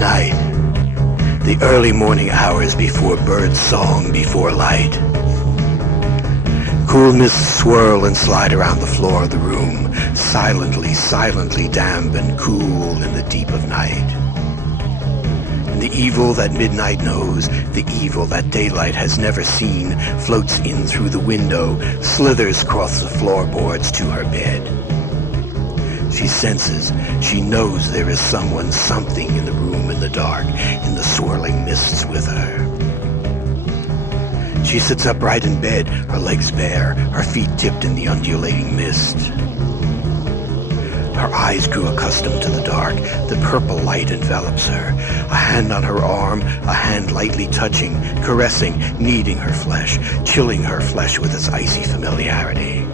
Midnight. The early morning hours before bird song, before light. Cool mists swirl and slide around the floor of the room, silently, silently damp and cool in the deep of night. And the evil that midnight knows, the evil that daylight has never seen, floats in through the window, slithers across the floorboards to her bed. She senses, she knows there is someone, something in the room, in the dark, in the swirling mists with her. She sits upright in bed, her legs bare, her feet dipped in the undulating mist. Her eyes grew accustomed to the dark. The purple light envelops her. A hand on her arm, a hand lightly touching, caressing, kneading her flesh, chilling her flesh with its icy familiarity.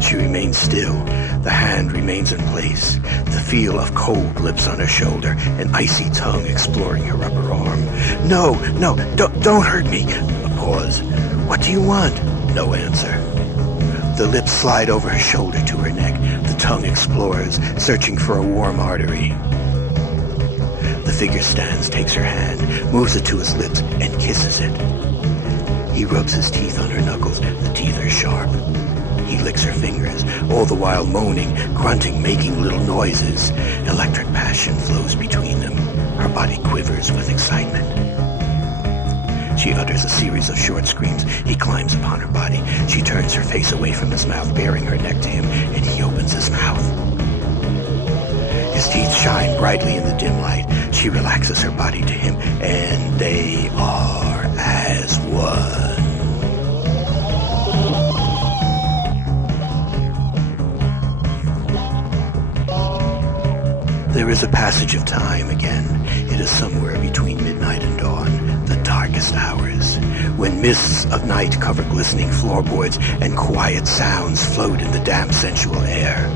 She remains still. The hand remains in place. The feel of cold lips on her shoulder, an icy tongue exploring her upper arm. No, don't hurt me. A pause. What do you want? No answer. The lips slide over her shoulder to her neck. The tongue explores, searching for a warm artery. The figure stands, takes her hand, moves it to his lips, and kisses it. He rubs his teeth on her knuckles. The teeth are sharp. He licks her fingers, all the while moaning, grunting, making little noises. Electric passion flows between them. Her body quivers with excitement. She utters a series of short screams. He climbs upon her body. She turns her face away from his mouth, baring her neck to him, and he opens his mouth. His teeth shine brightly in the dim light. She relaxes her body to him, and they are as one. There is a passage of time again. It is somewhere between midnight and dawn, the darkest hours, when mists of night cover glistening floorboards and quiet sounds float in the damp, sensual air.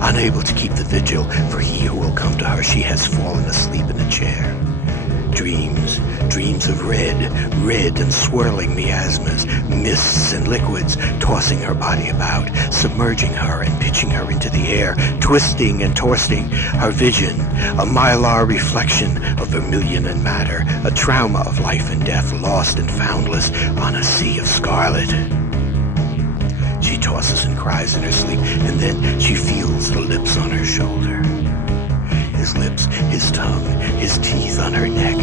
Unable to keep the vigil for he who will come to her, she has fallen asleep in a chair. Dreams of red and swirling miasmas, mists and liquids, tossing her body about, submerging her and pitching her into the air, twisting and tossing her vision, a mylar reflection of vermilion and matter, a trauma of life and death, lost and foundless on a sea of scarlet. She tosses and cries in her sleep, and then she feels the lips on her shoulder. His lips, his tongue, his teeth on her neck.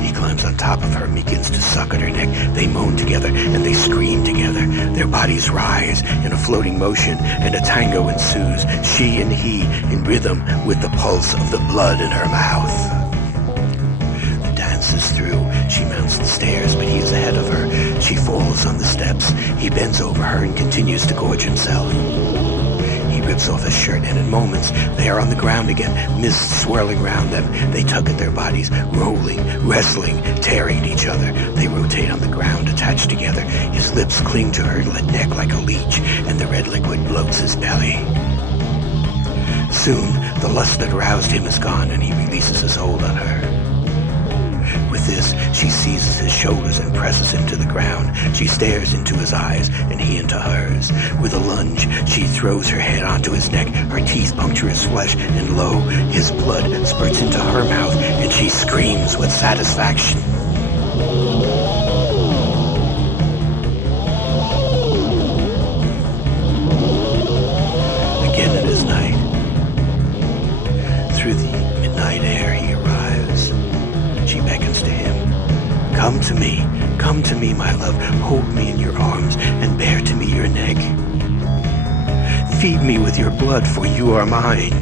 He climbs on top of her and begins to suck at her neck. They moan together and they scream together. Their bodies rise in a floating motion and a tango ensues, she and he in rhythm with the pulse of the blood in her mouth. The dance is through. She mounts the stairs, but he is ahead of her. She falls on the steps. He bends over her and continues to gorge himself. He rips off his shirt, and in moments they are on the ground again, mist swirling round them. They tug at their bodies, rolling, wrestling, tearing at each other. They rotate on the ground, attached together. His lips cling to her neck like a leech, and the red liquid bloats his belly. Soon, the lust that roused him is gone, and he releases his hold on her. With this, she seizes his shoulders and presses him to the ground. She stares into his eyes, and he into hers. With a lunge, she throws her head onto his neck. Her teeth puncture his flesh, and lo, his blood spurts into her mouth, and she screams with satisfaction. Again it is night. Through the midnight air he arrives. She beckons to him. Come to me, my love. Hold me in your arms and bare to me your neck. Feed me with your blood, for you are mine.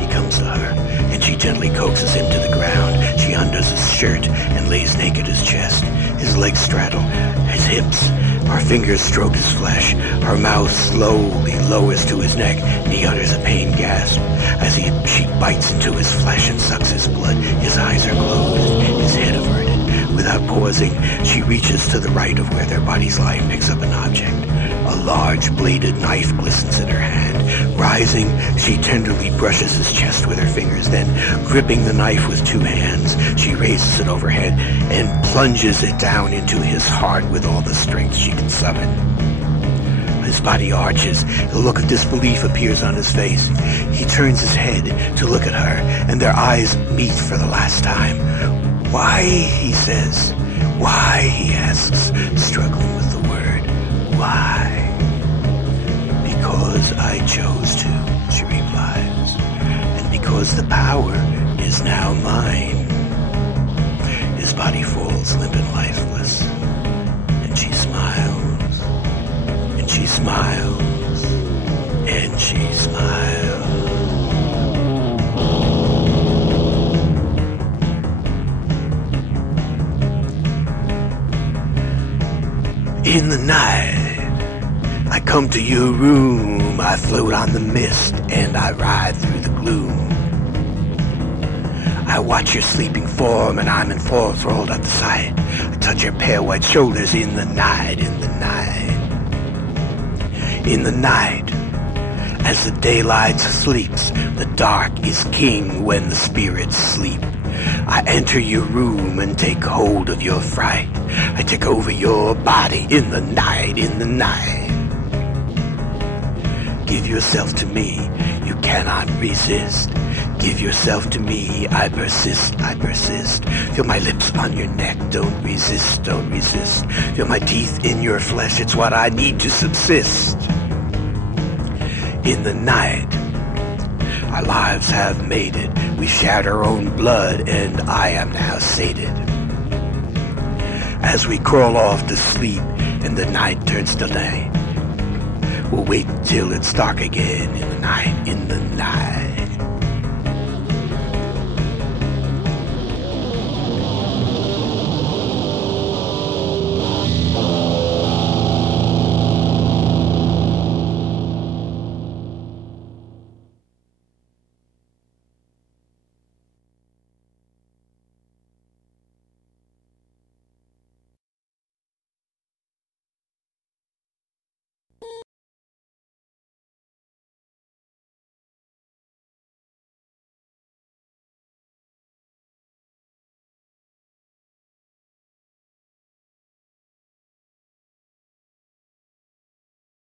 He comes to her, and she gently coaxes him to the ground. She undoes his shirt and lays naked his chest. His legs straddle his hips. Her fingers stroke his flesh. Her mouth slowly lowers to his neck, and he utters a pained gasp as she bites into his flesh and sucks his blood. His eyes are closed, his head averted. Without pausing, she reaches to the right of where their bodies lie and picks up an object. A large bladed knife glistens in her hand. Rising, she tenderly brushes his chest with her fingers. Then, gripping the knife with two hands, she raises it overhead and plunges it down into his heart with all the strength she can summon. His His body arches. The look of disbelief appears on his face. He turns his head to look at her, and their eyes meet for the last time. Why, he says. Why, he asks, struggling with the word. Why? Because I chose to, she replies. And because the power is now mine. His body falls limp and lifeless. And she smiles. And she smiles. And she smiles. In the night, I come to your room. I float on the mist and I ride through the gloom. I watch your sleeping form and I'm enthralled at the sight. I touch your pale white shoulders in the night, in the night. In the night, as the daylight sleeps, the dark is king when the spirits sleep. I enter your room and take hold of your fright. I take over your body in the night, in the night. Give yourself to me, you cannot resist. Give yourself to me, I persist, I persist. Feel my lips on your neck, don't resist, don't resist. Feel my teeth in your flesh, it's what I need to subsist. In the night, our lives have mated. We shared our own blood, and I am now sated. As we crawl off to sleep, and the night turns to day, we'll wait till it's dark again in the night, in the night.